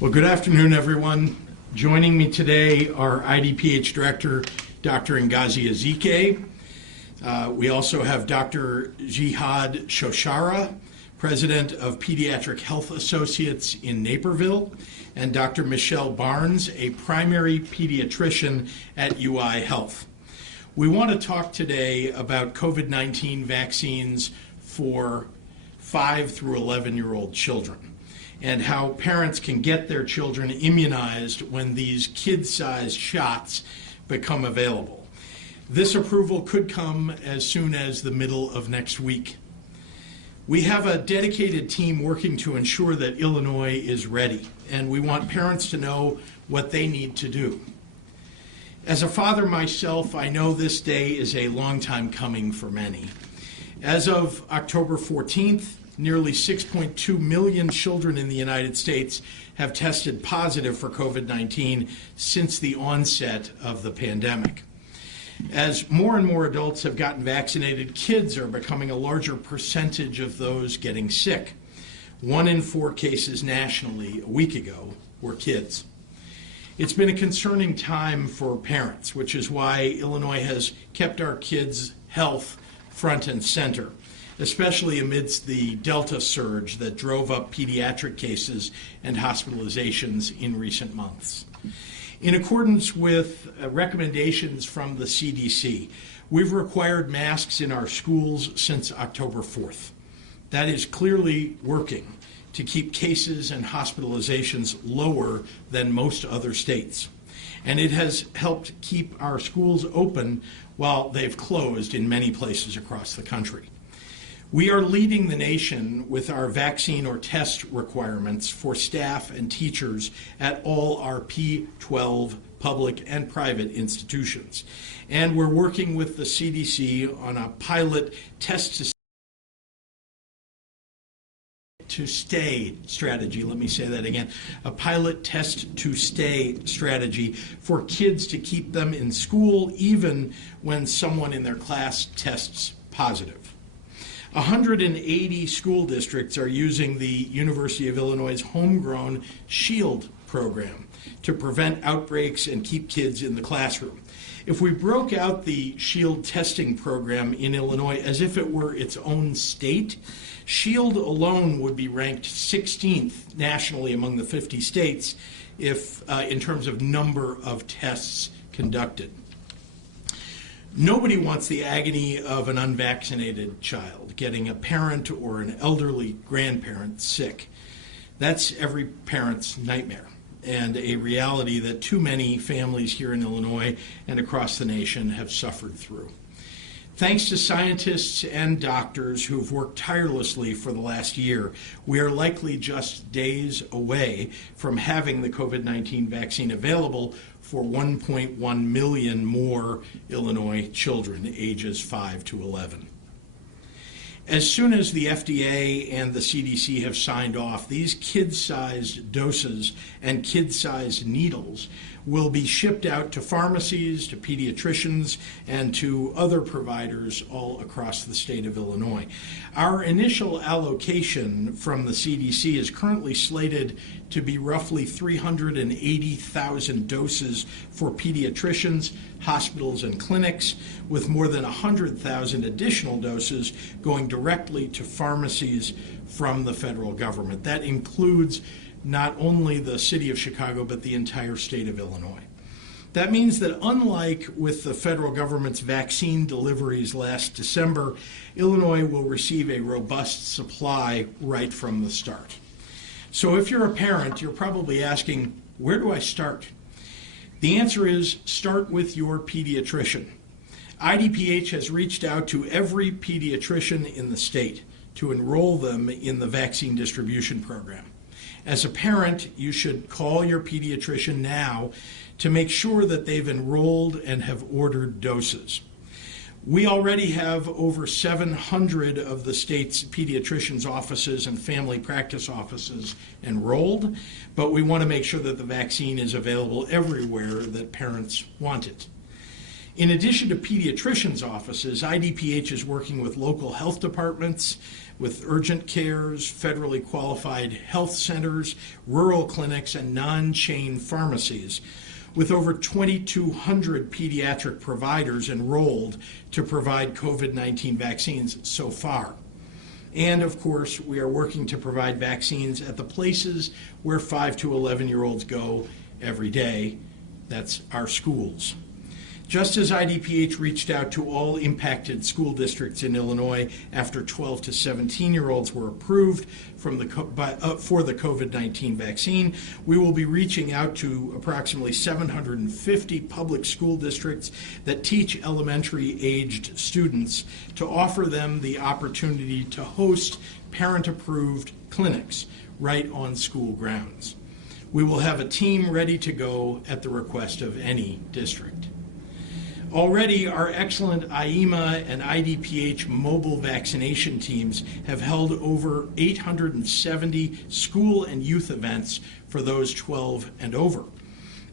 Well, good afternoon, everyone. Joining me today are IDPH Director Dr. Ngozi Ezike. We also have Dr. Jihad Shoshara, President of Pediatric Health Associates in Naperville, and Dr. Michelle Barnes, a primary pediatrician at UI Health. We want to talk today about COVID-19 vaccines for 5 through 11-year-old children, and how parents can get their children immunized when these kid-sized shots become available. This approval could come as soon as the middle of next week. We have a dedicated team working to ensure that Illinois is ready, and we want parents to know what they need to do. As a father myself, I know this day is a long time coming for many. As of October 14th, nearly 6.2 million children in the United States have tested positive for COVID-19 since the onset of the pandemic. As more and more adults have gotten vaccinated, kids are becoming a larger percentage of those getting sick. 1 in 4 cases nationally a week ago were kids. It's been a concerning time for parents, which is why Illinois has kept our kids' health front and center, especially amidst the Delta surge that drove up pediatric cases and hospitalizations in recent months. In accordance with recommendations from the CDC, we've required masks in our schools since October 4th. That is clearly working to keep cases and hospitalizations lower than most other states. And it has helped keep our schools open while they've closed in many places across the country. We are leading the nation with our vaccine or test requirements for staff and teachers at all our P12 public and private institutions. And we're working with the CDC on a pilot test to stay strategy. Let me say that again. A pilot test to stay strategy for kids to keep them in school even when someone in their class tests positive. 180 school districts are using the University of Illinois' homegrown SHIELD program to prevent outbreaks and keep kids in the classroom. If we broke out the SHIELD testing program in Illinois as if it were its own state, SHIELD alone would be ranked 16th nationally among the 50 states if, in terms of number of tests conducted. Nobody wants the agony of an unvaccinated child getting a parent or an elderly grandparent sick. That's every parent's nightmare, and a reality that too many families here in Illinois and across the nation have suffered through. Thanks to scientists and doctors who've worked tirelessly for the last year, we are likely just days away from having the COVID-19 vaccine available for 1.1 million more Illinois children ages 5 to 11. As soon as the FDA and the CDC have signed off, these kid-sized doses and kid-sized needles will be shipped out to pharmacies, to pediatricians, and to other providers all across the state of Illinois. Our initial allocation from the CDC is currently slated to be roughly 380,000 doses for pediatricians, hospitals, and clinics, with more than 100,000 additional doses going directly to pharmacies from the federal government. That includes not only the city of Chicago, but the entire state of Illinois. That means that unlike with the federal government's vaccine deliveries last December, Illinois will receive a robust supply right from the start. So if you're a parent, you're probably asking, where do I start? The answer is, start with your pediatrician. IDPH has reached out to every pediatrician in the state to enroll them in the vaccine distribution program. As a parent, you should call your pediatrician now to make sure that they've enrolled and have ordered doses. We already have over 700 of the state's pediatricians' offices and family practice offices enrolled, but we want to make sure that the vaccine is available everywhere that parents want it. In addition to pediatricians' offices, IDPH is working with local health departments, with urgent cares, federally qualified health centers, rural clinics, and non-chain pharmacies, with over 2,200 pediatric providers enrolled to provide COVID-19 vaccines so far. And of course, we are working to provide vaccines at the places where 5 to 11-year-olds go every day. That's our schools. Just as IDPH reached out to all impacted school districts in Illinois after 12 to 17-year-olds were approved for the COVID-19 vaccine, we will be reaching out to approximately 750 public school districts that teach elementary-aged students to offer them the opportunity to host parent-approved clinics right on school grounds. We will have a team ready to go at the request of any district. Already, our excellent IEMA and IDPH mobile vaccination teams have held over 870 school and youth events for those 12 and over.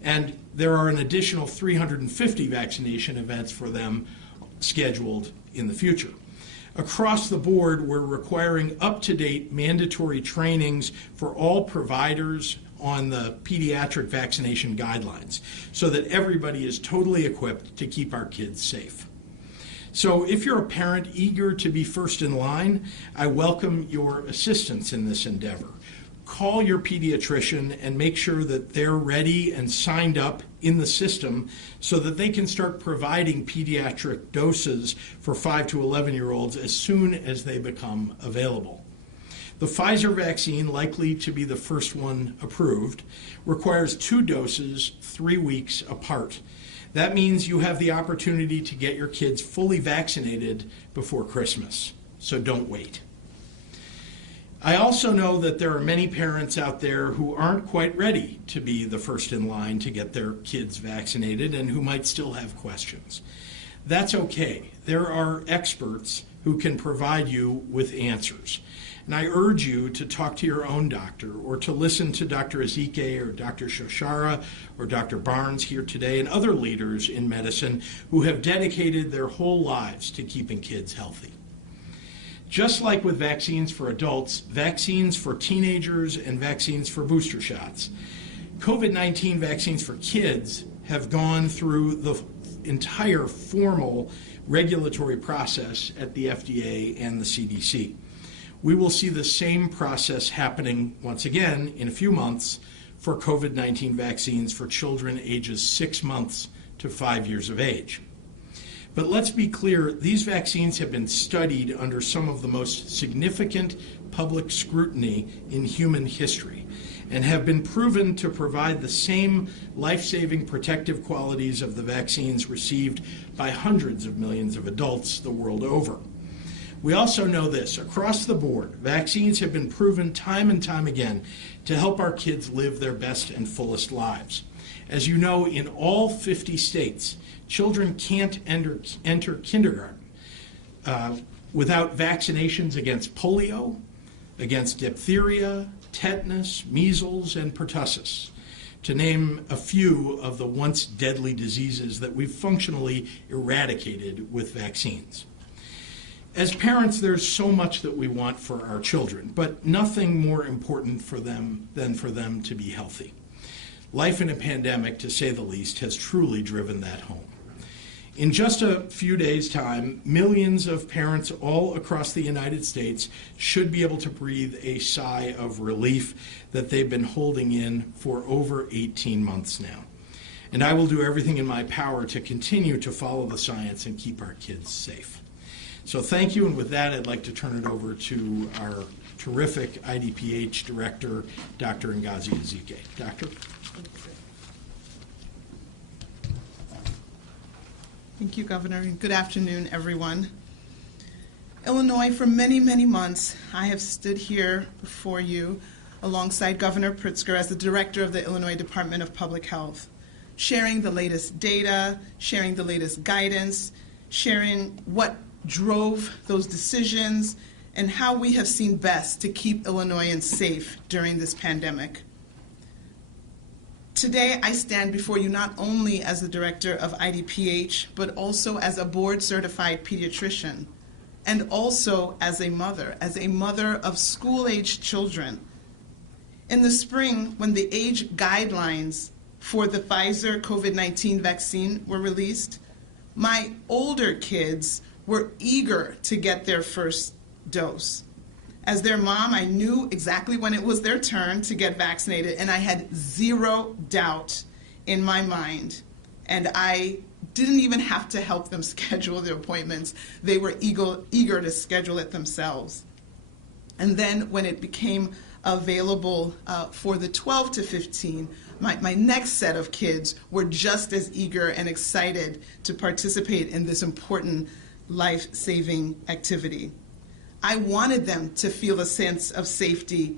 And there are an additional 350 vaccination events for them scheduled in the future. Across the board, we're requiring up-to-date mandatory trainings for all providers on the pediatric vaccination guidelines so that everybody is totally equipped to keep our kids safe. So if you're a parent eager to be first in line, I welcome your assistance in this endeavor. Call your pediatrician and make sure that they're ready and signed up in the system so that they can start providing pediatric doses for 5 to 11-year-olds as soon as they become available. The Pfizer vaccine, likely to be the first one approved, requires 2 doses 3 weeks apart. That means you have the opportunity to get your kids fully vaccinated before Christmas, so don't wait. I also know that there are many parents out there who aren't quite ready to be the first in line to get their kids vaccinated and who might still have questions. That's okay. There are experts who can provide you with answers. And I urge you to talk to your own doctor or to listen to Dr. Ezike or Dr. Shoshara or Dr. Barnes here today and other leaders in medicine who have dedicated their whole lives to keeping kids healthy. Just like with vaccines for adults, vaccines for teenagers and vaccines for booster shots, COVID-19 vaccines for kids have gone through the entire formal regulatory process at the FDA and the CDC. We will see the same process happening once again in a few months for COVID-19 vaccines for children ages 6 months to 5 years of age. But let's be clear, these vaccines have been studied under some of the most significant public scrutiny in human history and have been proven to provide the same life-saving protective qualities of the vaccines received by hundreds of millions of adults the world over. We also know this, across the board, vaccines have been proven time and time again to help our kids live their best and fullest lives. As you know, in all 50 states, children can't enter kindergarten without vaccinations against polio, against diphtheria, tetanus, measles, and pertussis, to name a few of the once deadly diseases that we've functionally eradicated with vaccines. As parents, there's so much that we want for our children, but nothing more important for them than for them to be healthy. Life in a pandemic, to say the least, has truly driven that home. In just a few days' time, millions of parents all across the United States should be able to breathe a sigh of relief that they've been holding in for over 18 months now. And I will do everything in my power to continue to follow the science and keep our kids safe. So thank you, and with that, I'd like to turn it over to our terrific IDPH director, Dr. Ngozi Ezike. Doctor? Thank you, Governor, and good afternoon, everyone. Illinois, for many, many months, I have stood here before you alongside Governor Pritzker as the director of the Illinois Department of Public Health, sharing the latest data, sharing the latest guidance, sharing what drove those decisions, and how we have seen best to keep Illinoisans safe during this pandemic. Today, I stand before you not only as the director of IDPH, but also as a board-certified pediatrician, and also as a mother of school-age children. In the spring, when the age guidelines for the Pfizer COVID-19 vaccine were released, my older kids were eager to get their first dose. As their mom, I knew exactly when it was their turn to get vaccinated, and I had zero doubt in my mind. And I didn't even have to help them schedule their appointments. They were eager to schedule it themselves. And then when it became available for the 12 to 15, my next set of kids were just as eager and excited to participate in this important life-saving activity. I wanted them to feel a sense of safety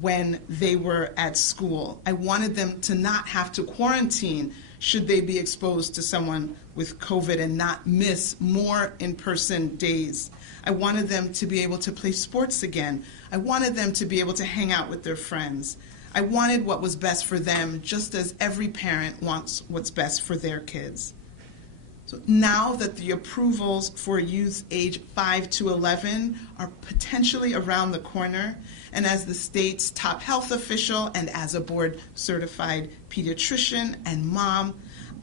when they were at school. I wanted them to not have to quarantine should they be exposed to someone with COVID and not miss more in-person days. I wanted them to be able to play sports again. I wanted them to be able to hang out with their friends. I wanted what was best for them, just as every parent wants what's best for their kids. So now that the approvals for youth age 5 to 11 are potentially around the corner, and as the state's top health official and as a board-certified pediatrician and mom,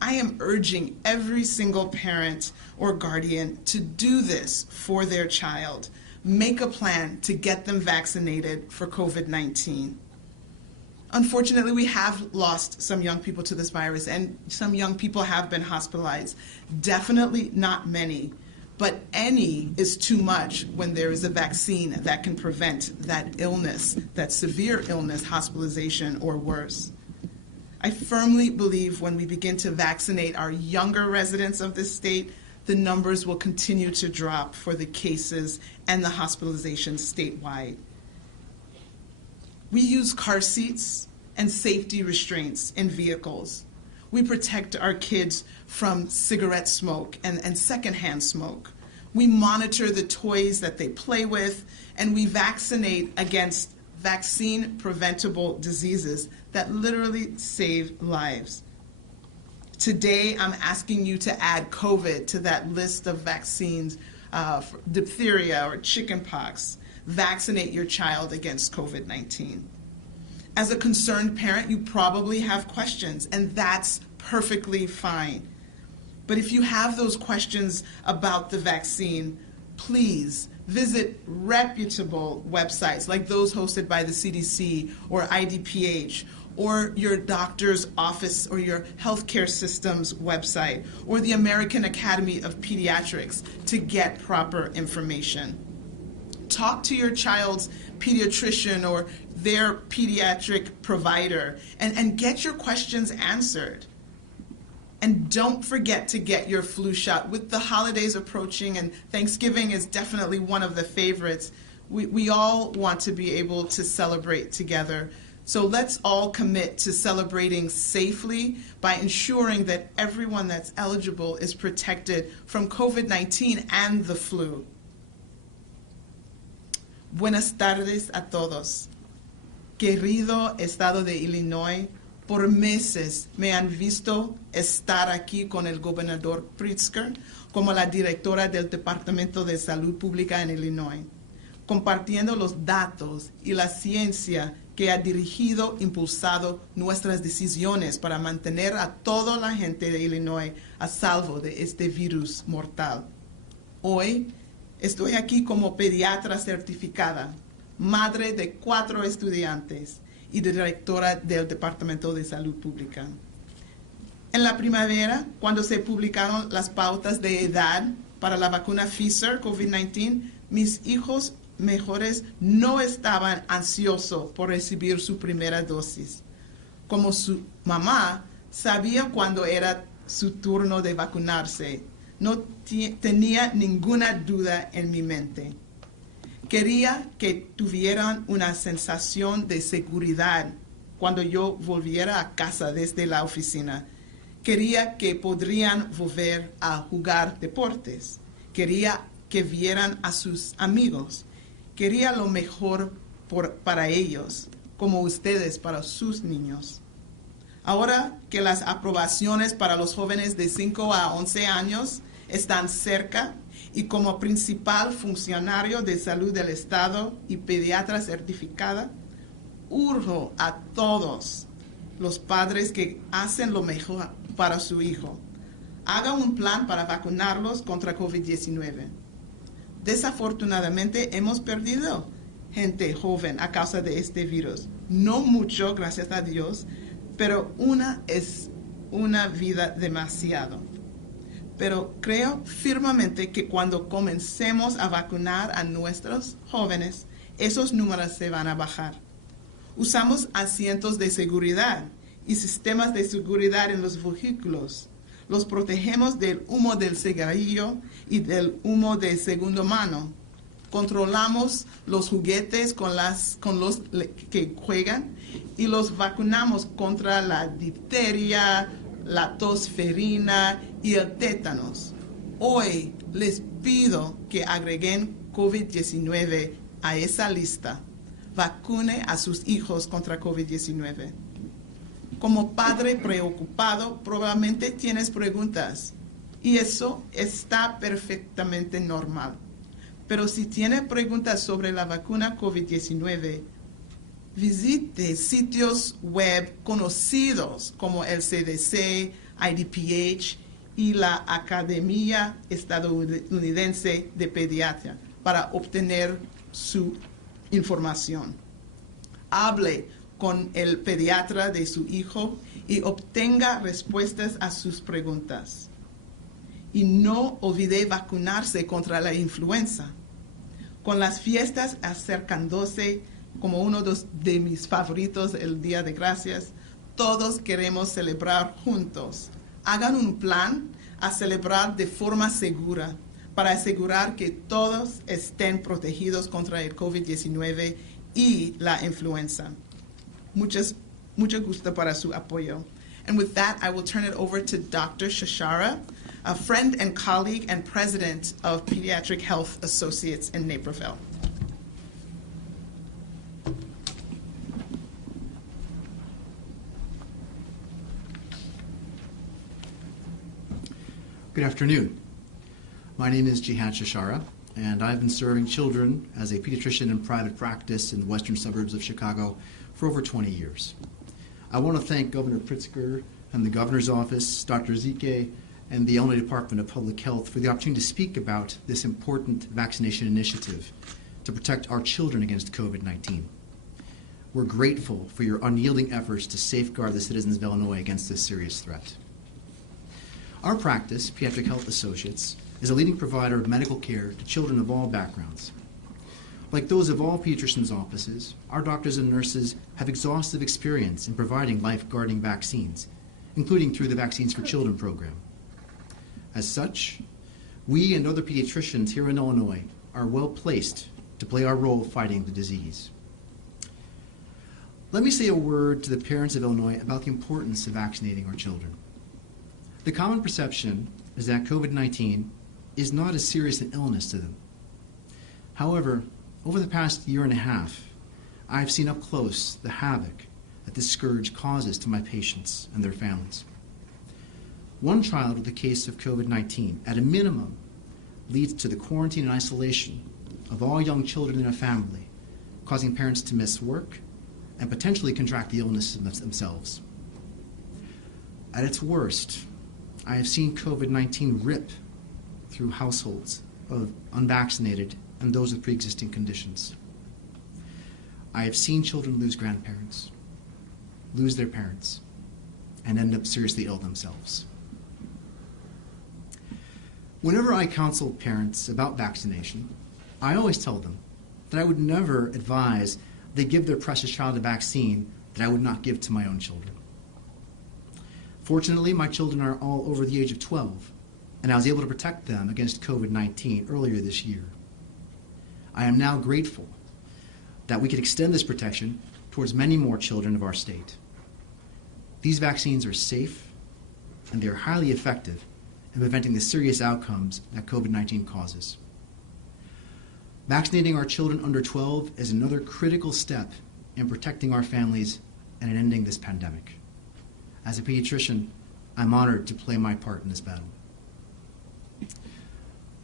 I am urging every single parent or guardian to do this for their child. Make a plan to get them vaccinated for COVID-19. Unfortunately, we have lost some young people to this virus, and some young people have been hospitalized. Definitely not many, but any is too much when there is a vaccine that can prevent that illness, that severe illness, hospitalization, or worse. I firmly believe when we begin to vaccinate our younger residents of this state, the numbers will continue to drop for the cases and the hospitalizations statewide. We use car seats and safety restraints in vehicles. We protect our kids from cigarette smoke and secondhand smoke. We monitor the toys that they play with, and we vaccinate against vaccine-preventable diseases that literally save lives. Today, I'm asking you to add COVID to that list of vaccines for diphtheria or chickenpox. Vaccinate your child against COVID-19. As a concerned parent, you probably have questions, and that's perfectly fine. But if you have those questions about the vaccine, please visit reputable websites like those hosted by the CDC or IDPH, or your doctor's office or your healthcare system's website, or the American Academy of Pediatrics to get proper information. Talk to your child's pediatrician or their pediatric provider and get your questions answered. And don't forget to get your flu shot. With the holidays approaching, and Thanksgiving is definitely one of the favorites, we all want to be able to celebrate together. So let's all commit to celebrating safely by ensuring that everyone that's eligible is protected from COVID-19 and the flu. Buenas tardes a todos. Querido Estado de Illinois, por meses me han visto estar aquí con el gobernador Pritzker como la directora del Departamento de Salud Pública en Illinois, compartiendo los datos y la ciencia que ha dirigido, impulsado nuestras decisiones para mantener a toda la gente de Illinois a salvo de este virus mortal. Hoy estoy aquí como pediatra certificada, madre de 4 estudiantes y directora del Departamento de Salud Pública. En la primavera, cuando se publicaron las pautas de edad para la vacuna Pfizer COVID-19, mis hijos mejores no estaban ansiosos por recibir su primera dosis. Como su mamá sabía cuándo era su turno de vacunarse, no tenía ninguna duda en mi mente. Quería que tuvieran una sensación de seguridad cuando yo volviera a casa desde la oficina. Quería que podrían volver a jugar deportes. Quería que vieran a sus amigos. Quería lo mejor para ellos, como ustedes para sus niños. Ahora que las aprobaciones para los jóvenes de 5 a 11 años están cerca y como principal funcionario de salud del Estado y pediatra certificada, urjo a todos los padres que hacen lo mejor para su hijo. Hagan un plan para vacunarlos contra COVID-19. Desafortunadamente hemos perdido gente joven a causa de este virus. No mucho, gracias a Dios, pero una es una vida demasiado. Pero creo firmemente que cuando comencemos a vacunar a nuestros jóvenes, esos números se van a bajar. Usamos asientos de seguridad y sistemas de seguridad en los vehículos. Los protegemos del humo del cigarrillo y del humo de segunda mano. Controlamos los juguetes con los que juegan y los vacunamos contra la difteria, la tos ferina y el tétanos. Hoy les pido que agreguen COVID-19 a esa lista. Vacune a sus hijos contra COVID-19. Como padre preocupado, probablemente tienes preguntas y eso está perfectamente normal. Pero si tiene preguntas sobre la vacuna COVID-19, visite sitios web conocidos como el CDC, IDPH y la Academia Estadounidense de Pediatría para obtener su información. Hable con el pediatra de su hijo y obtenga respuestas a sus preguntas. Y no olvide vacunarse contra la influenza. Con las fiestas acercándose, como uno de mis favoritos, el Día de Gracias, todos queremos celebrar juntos. Hagan un plan a celebrar de forma segura para asegurar que todos estén protegidos contra el COVID-19 y la influenza. Mucho gusto para su apoyo. And with that, I will turn it over to Dr. Shoshara, a friend and colleague and president of Pediatric Health Associates in Naperville. Good afternoon. My name is Jihad Shoshara, and I've been serving children as a pediatrician in private practice in the western suburbs of Chicago for over 20 years. I want to thank Governor Pritzker and the Governor's Office, Dr. Zike, and the Illinois Department of Public Health for the opportunity to speak about this important vaccination initiative to protect our children against COVID-19. We're grateful for your unyielding efforts to safeguard the citizens of Illinois against this serious threat. Our practice, Pediatric Health Associates, is a leading provider of medical care to children of all backgrounds. Like those of all pediatricians' offices, our doctors and nurses have exhaustive experience in providing life-guarding vaccines, including through the Vaccines for Children program. As such, we and other pediatricians here in Illinois are well placed to play our role fighting the disease. Let me say a word to the parents of Illinois about the importance of vaccinating our children. The common perception is that COVID-19 is not as serious an illness to them. However, over the past year and a half, I've seen up close the havoc that this scourge causes to my patients and their families. One child with a case of COVID-19, at a minimum, leads to the quarantine and isolation of all young children in a family, causing parents to miss work and potentially contract the illness themselves. At its worst, I have seen COVID-19 rip through households of unvaccinated and those with pre-existing conditions. I have seen children lose grandparents, lose their parents, and end up seriously ill themselves. Whenever I counsel parents about vaccination, I always tell them that I would never advise they give their precious child a vaccine that I would not give to my own children. Fortunately, my children are all over the age of 12, and I was able to protect them against COVID-19 earlier this year. I am now grateful that we could extend this protection towards many more children of our state. These vaccines are safe, and they are highly effective in preventing the serious outcomes that COVID-19 causes. Vaccinating our children under 12 is another critical step in protecting our families and in ending this pandemic. As a pediatrician, I'm honored to play my part in this battle.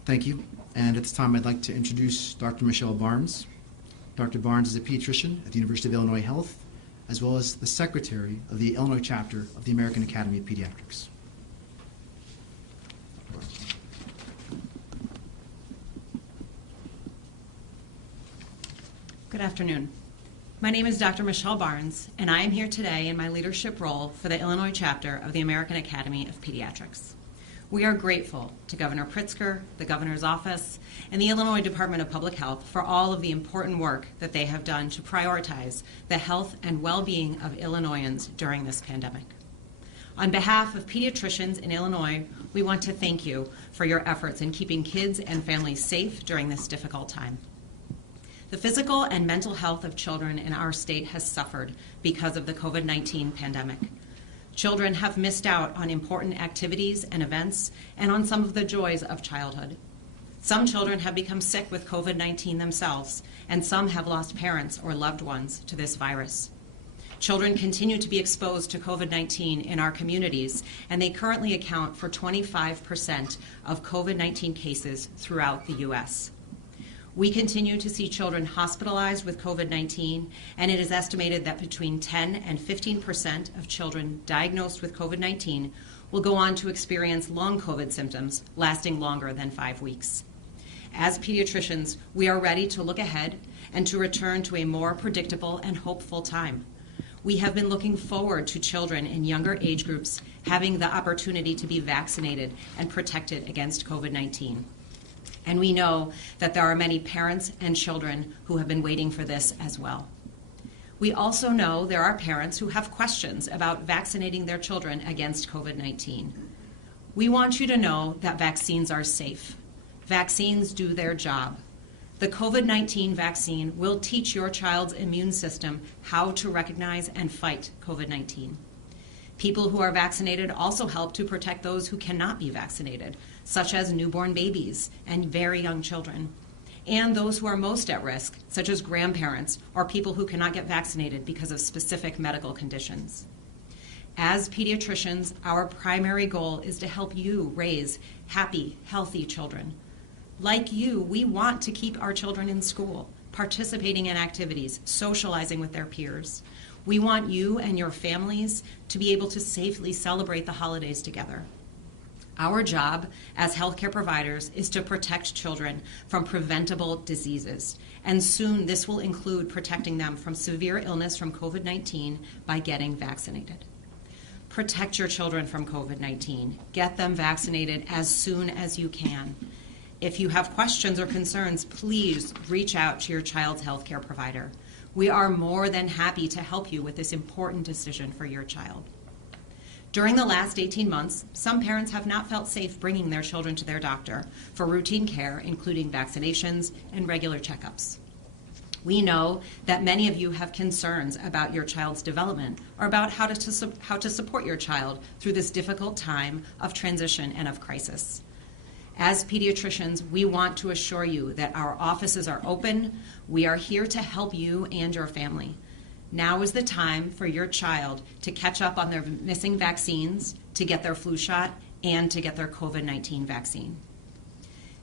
Thank you. And at this time, I'd like to introduce Dr. Michelle Barnes. Dr. Barnes is a pediatrician at the University of Illinois Health, as well as the secretary of the Illinois chapter of the American Academy of Pediatrics. Good afternoon. My name is Dr. Michelle Barnes, and I am here today in my leadership role for the Illinois chapter of the American Academy of Pediatrics. We are grateful to Governor Pritzker, the Governor's Office, and the Illinois Department of Public Health for all of the important work that they have done to prioritize the health and well-being of Illinoisans during this pandemic. On behalf of pediatricians in Illinois, we want to thank you for your efforts in keeping kids and families safe during this difficult time. The physical and mental health of children in our state has suffered because of the COVID-19 pandemic. Children have missed out on important activities and events and on some of the joys of childhood. Some children have become sick with COVID-19 themselves, and some have lost parents or loved ones to this virus. Children continue to be exposed to COVID-19 in our communities, and they currently account for 25% of COVID-19 cases throughout the U.S. We continue to see children hospitalized with COVID-19, and it is estimated that between 10 and 15% of children diagnosed with COVID-19 will go on to experience long COVID symptoms lasting longer than 5 weeks. As pediatricians, we are ready to look ahead and to return to a more predictable and hopeful time. We have been looking forward to children in younger age groups having the opportunity to be vaccinated and protected against COVID-19. And we know that there are many parents and children who have been waiting for this as well. We also know there are parents who have questions about vaccinating their children against COVID-19. We want you to know that vaccines are safe. Vaccines do their job. The COVID-19 vaccine will teach your child's immune system how to recognize and fight COVID-19. People who are vaccinated also help to protect those who cannot be vaccinated, such as newborn babies and very young children, and those who are most at risk, such as grandparents or people who cannot get vaccinated because of specific medical conditions. As pediatricians, our primary goal is to help you raise happy, healthy children. Like you, we want to keep our children in school, participating in activities, socializing with their peers. We want you and your families to be able to safely celebrate the holidays together. Our job as healthcare providers is to protect children from preventable diseases, and soon this will include protecting them from severe illness from COVID-19 by getting vaccinated. Protect your children from COVID-19. Get them vaccinated as soon as you can. If you have questions or concerns, please reach out to your child's healthcare provider. We are more than happy to help you with this important decision for your child. During the last 18 months, some parents have not felt safe bringing their children to their doctor for routine care, including vaccinations and regular checkups. We know that many of you have concerns about your child's development or about how to support your child through this difficult time of transition and of crisis. As pediatricians, we want to assure you that our offices are open. We are here to help you and your family. Now is the time for your child to catch up on their missing vaccines, to get their flu shot, and to get their COVID-19 vaccine.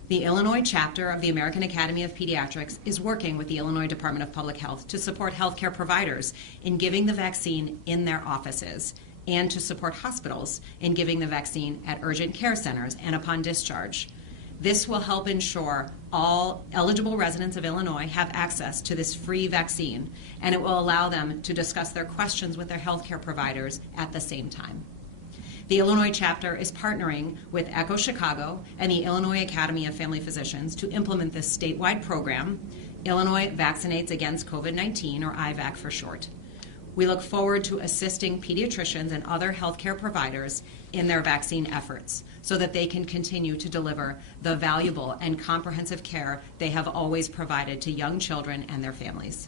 The Illinois chapter of the American Academy of Pediatrics is working with the Illinois Department of Public Health to support healthcare providers in giving the vaccine in their offices, and to support hospitals in giving the vaccine at urgent care centers and upon discharge. This will help ensure all eligible residents of Illinois have access to this free vaccine, and it will allow them to discuss their questions with their healthcare providers at the same time. The Illinois chapter is partnering with ECHO Chicago and the Illinois Academy of Family Physicians to implement this statewide program, Illinois Vaccinates Against COVID-19, or IVAC for short. We look forward to assisting pediatricians and other healthcare providers in their vaccine efforts so that they can continue to deliver the valuable and comprehensive care they have always provided to young children and their families.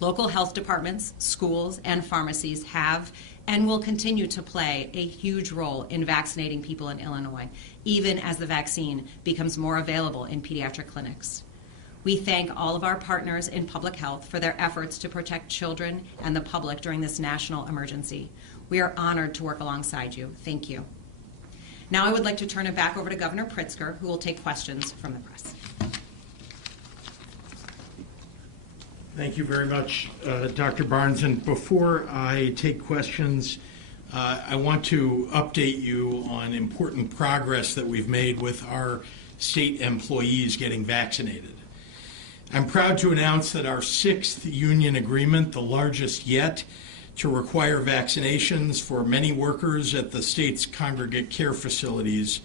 Local health departments, schools, and pharmacies have and will continue to play a huge role in vaccinating people in Illinois, even as the vaccine becomes more available in pediatric clinics. We thank all of our partners in public health for their efforts to protect children and the public during this national emergency. We are honored to work alongside you. Thank you. Now I would like to turn it back over to Governor Pritzker, who will take questions from the press. Thank you very much, Dr. Barnes. And before I take questions, I want to update you on important progress that we've made with our state employees getting vaccinated. I'm proud to announce that our 6th union agreement, the largest yet, to require vaccinations for many workers at the state's congregate care facilities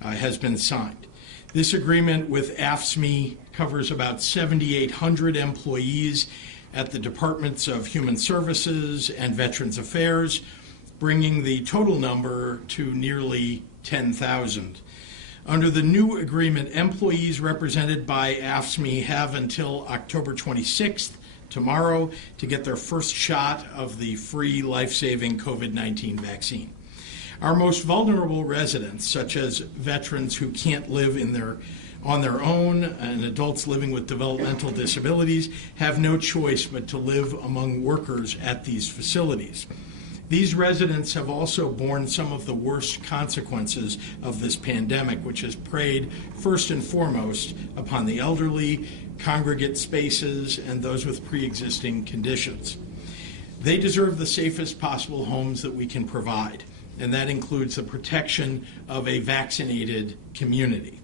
has been signed. This agreement with AFSCME covers about 7,800 employees at the Departments of Human Services and Veterans Affairs, bringing the total number to nearly 10,000. Under the new agreement, employees represented by AFSCME have until October 26th, tomorrow, to get their first shot of the free life-saving COVID-19 vaccine. Our most vulnerable residents, such as veterans who can't live on their own and adults living with developmental disabilities, have no choice but to live among workers at these facilities. These residents have also borne some of the worst consequences of this pandemic, which has preyed first and foremost upon the elderly, congregate spaces, and those with pre-existing conditions. They deserve the safest possible homes that we can provide, and that includes the protection of a vaccinated community.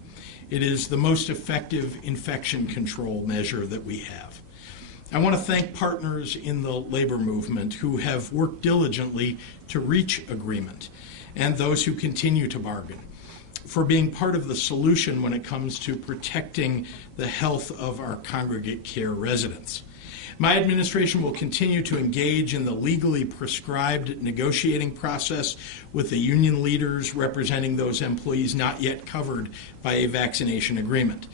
It is the most effective infection control measure that we have. I want to thank partners in the labor movement who have worked diligently to reach agreement, and those who continue to bargain, for being part of the solution when it comes to protecting the health of our congregate care residents. My administration will continue to engage in the legally prescribed negotiating process with the union leaders representing those employees not yet covered by a vaccination agreement.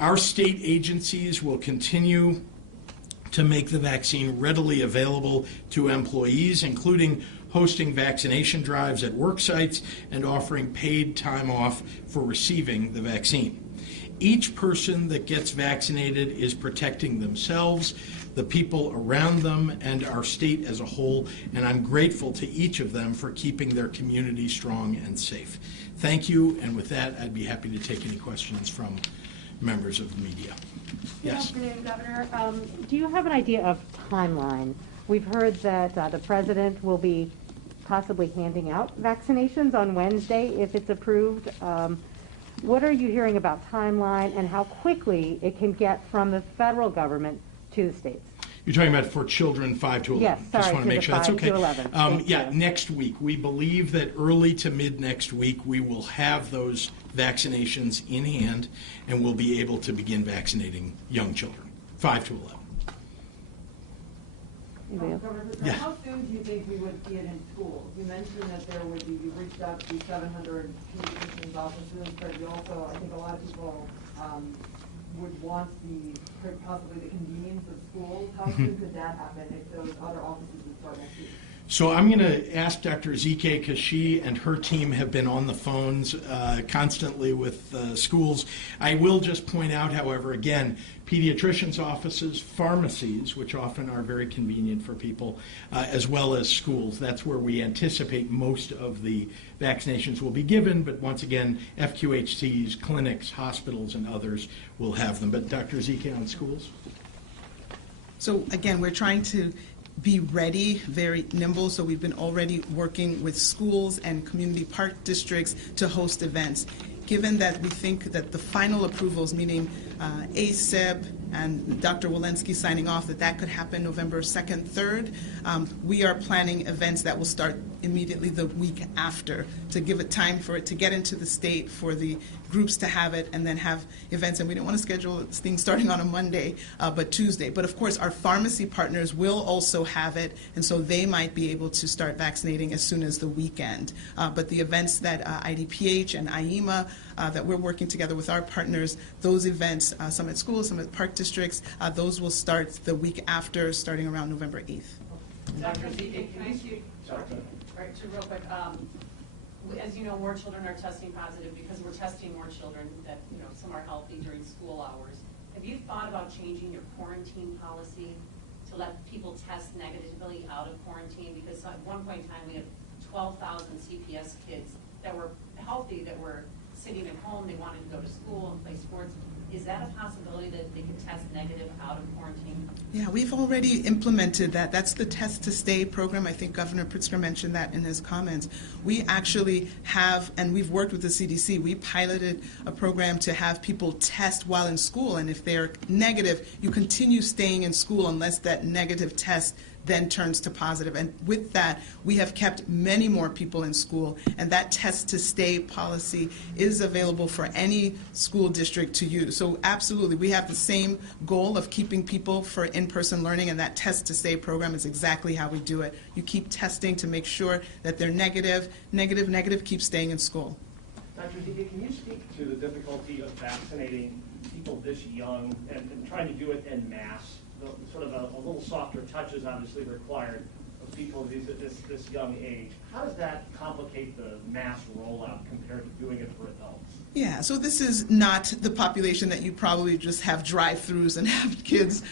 Our state agencies will continue to make the vaccine readily available to employees, including hosting vaccination drives at work sites and offering paid time off for receiving the vaccine. Each person that gets vaccinated is protecting themselves, the people around them, and our state as a whole, and I'm grateful to each of them for keeping their community strong and safe. Thank you, and with that, I'd be happy to take any questions from members of the media. Yes. Good afternoon, Governor. Do you have an idea of timeline? We've heard that the President will be possibly handing out vaccinations on Wednesday if it's approved. What are you hearing about timeline and how quickly it can get from the federal government to the states? You're talking about for children 5 to 11? Yes, sorry, just want to make sure that's 5 okay. to 11. Yeah, next week. We believe that early to mid next week we will have those vaccinations in hand and we'll be able to begin vaccinating young children, 5 to 11. Governor, Yeah. How soon do you think we would see it in schools? You mentioned that there would be, you reached out to 700 pediatricians' offices, but you also, I think a lot of people would want possibly the convenience of schools. How soon could that happen if those other offices would start next week? So I'm going to ask Dr. Ezike, because she and her team have been on the phones constantly with schools. I will just point out, however, again, pediatricians' offices, pharmacies, which often are very convenient for people, as well as schools. That's where we anticipate most of the vaccinations will be given, but once again, FQHCs, clinics, hospitals, and others will have them. But Dr. Ezike on schools? So again, we're trying to be ready, very nimble, so we've been already working with schools and community park districts to host events. Given that we think that the final approvals, meaning ACEP and Dr. Walensky signing off, that could happen November 2nd, 3rd, we are planning events that will start immediately the week after to give it time for it to get into the state, for the groups to have it, and then have events. And we don't want to schedule things starting on a Monday, but Tuesday. But of course, our pharmacy partners will also have it, and so they might be able to start vaccinating as soon as the weekend. But the events that IDPH and IEMA, that we're working together with our partners, those events, some at schools, some at park districts, those will start the week after, starting around November 8th. Dr. Ezike, can I ask you, right, real quick, as you know, more children are testing positive because we're testing more children that, some are healthy during school hours. Have you thought about changing your quarantine policy to let people test negatively out of quarantine? Because at one point in time, we had 12,000 CPS kids that were healthy, that were sitting at home, they wanted to go to school and play sports. Is that a possibility that they could test negative out of quarantine? Yeah, we've already implemented that. That's the Test to Stay program. I think Governor Pritzker mentioned that in his comments. We actually have, and we've worked with the CDC, we piloted a program to have people test while in school, and if they're negative, you continue staying in school unless that negative test then turns to positive. And with that, we have kept many more people in school, and that Test to Stay policy is available for any school district to use. So absolutely, we have the same goal of keeping people for in-person learning, and that Test to Stay program is exactly how we do it. You keep testing to make sure that they're negative, keep staying in school. Dr. Zeke, can you speak to the difficulty of vaccinating people this young and trying to do it en masse? Sort of a little softer touch is obviously required of people at this young age. How does that complicate the mass rollout compared to doing it for adults? Yeah, so this is not the population that you probably just have drive-throughs and have kids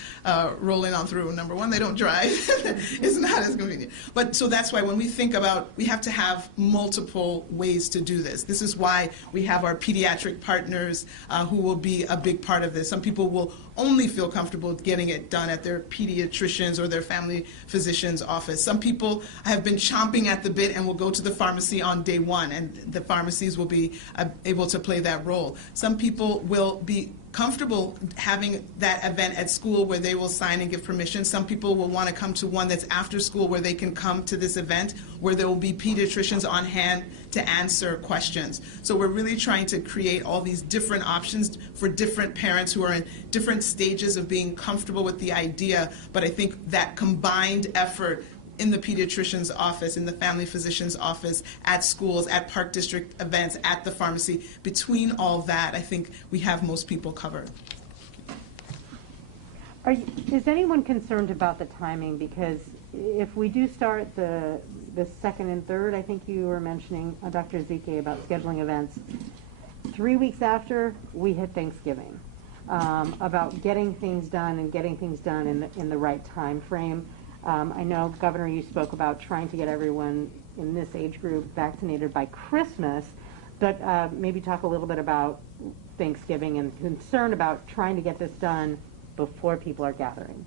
rolling on through. Number one, they don't drive. It's not as convenient. But so that's why when we think about, we have to have multiple ways to do this. This is why we have our pediatric partners who will be a big part of this. Some people will only feel comfortable getting it done at their pediatrician's or their family physician's office. Some people have been chomping at the bit and will go to the pharmacy on day one, and the pharmacies will be able to play that role. Some people will be comfortable having that event at school where they will sign and give permission. Some people will want to come to one that's after school where they can come to this event where there will be pediatricians on hand to answer questions. So we're really trying to create all these different options for different parents who are in different stages of being comfortable with the idea, but I think that combined effort in the pediatrician's office, in the family physician's office, at schools, at park district events, at the pharmacy. Between all that, I think we have most people covered. Is anyone concerned about the timing? Because if we do start the second and third, I think you were mentioning, Dr. Zeke, about scheduling events, 3 weeks after, we hit Thanksgiving. About getting things done and getting things done in the right time frame. I know, Governor, you spoke about trying to get everyone in this age group vaccinated by Christmas, but maybe talk a little bit about Thanksgiving and concern about trying to get this done before people are gathering.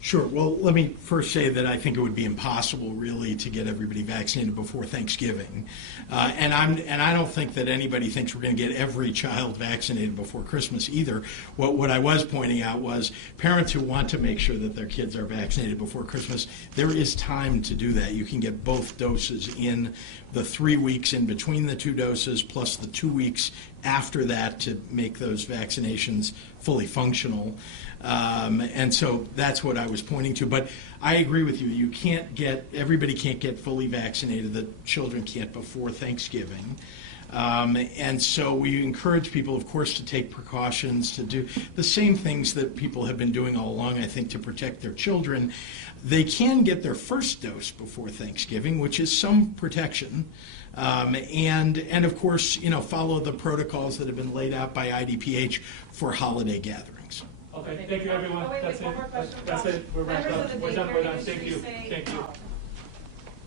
Sure. Well, let me first say that I think it would be impossible, really, to get everybody vaccinated before Thanksgiving, and I don't think that anybody thinks we're going to get every child vaccinated before Christmas either. What I was pointing out was parents who want to make sure that their kids are vaccinated before Christmas. There is time to do that. You can get both doses in the 3 weeks in between the two doses, plus the 2 weeks after that to make those vaccinations fully functional. And so that's what I was pointing to. But I agree with you. Everybody can't get fully vaccinated. The children can't before Thanksgiving. And so we encourage people, of course, to take precautions, to do the same things that people have been doing all along, I think, to protect their children. They can get their first dose before Thanksgiving, which is some protection. And of course, follow the protocols that have been laid out by IDPH for holiday gatherings. Okay, thank you, everyone. Oh, wait, That's one it. more question. That's it. We're wrapped Members up. of the We're done. daycare We're done. industry Thank you. say- Thank you.